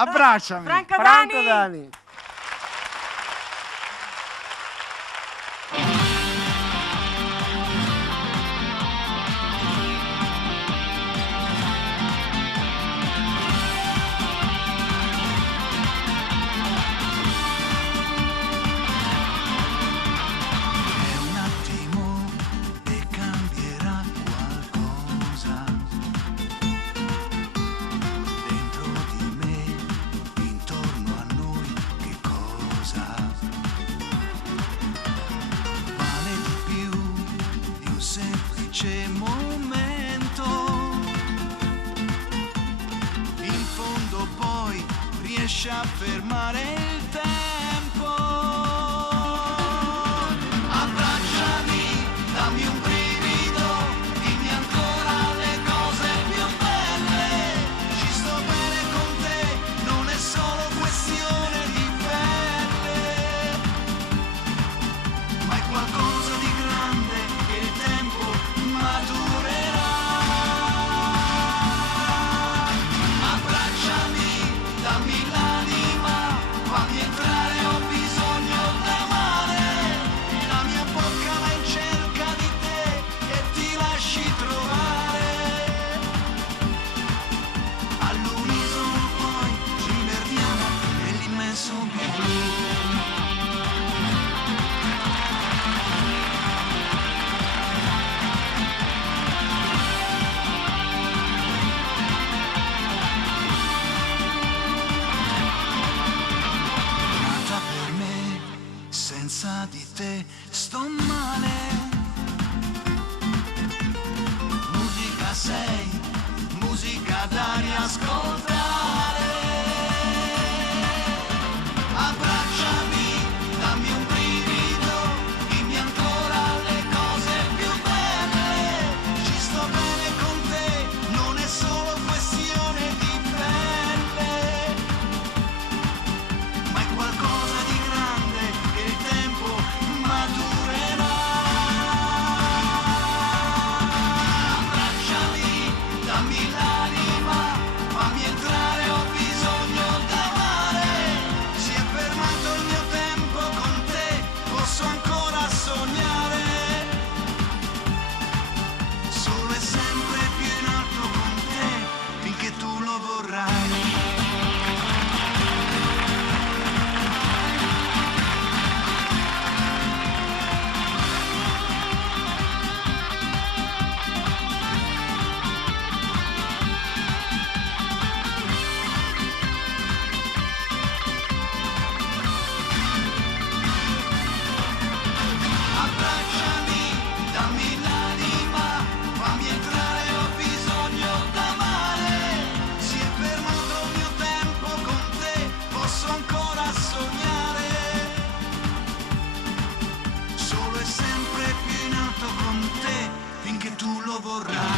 Abbracciami. Franco Franco Dani. Dani. Momento, in fondo poi riesce a fermare il tempo. Abbracciami, dammi un brivido, dimmi ancora le cose più belle. Ci sto bene con te, non è solo questione di pelle, ma è qualcosa di grande che il tempo maturerà. Abbracciami, dammi l'anima, fammi entrare, ho bisogno d'amare. La mia bocca va in cerca di te e ti lasci trovare. All'unisono poi ci perdiamo nell'immenso blu. Senza di te sto male. Musica sei, musica da riascoltare. Abbracciami, dammi un brivido, dimmi ancora le cose più belle. Ci sto bene con te, non è solo questione di pelle, ma è qualcosa di grande che il tempo maturerà. Abbracciami, dammi l'anima, fammi entrare, ho bisogno d'amare. Si è fermato il mio tempo con te, posso ancora sognare. Solo e sempre più in alto con te, finché tu lo vorrai. Abbracciami, dammi l'anima, fammi entrare, ho bisogno d'amare. Si è fermato il mio tempo con te, posso ancora sognare. Solo e sempre più in alto con te, finché tu lo vorrai.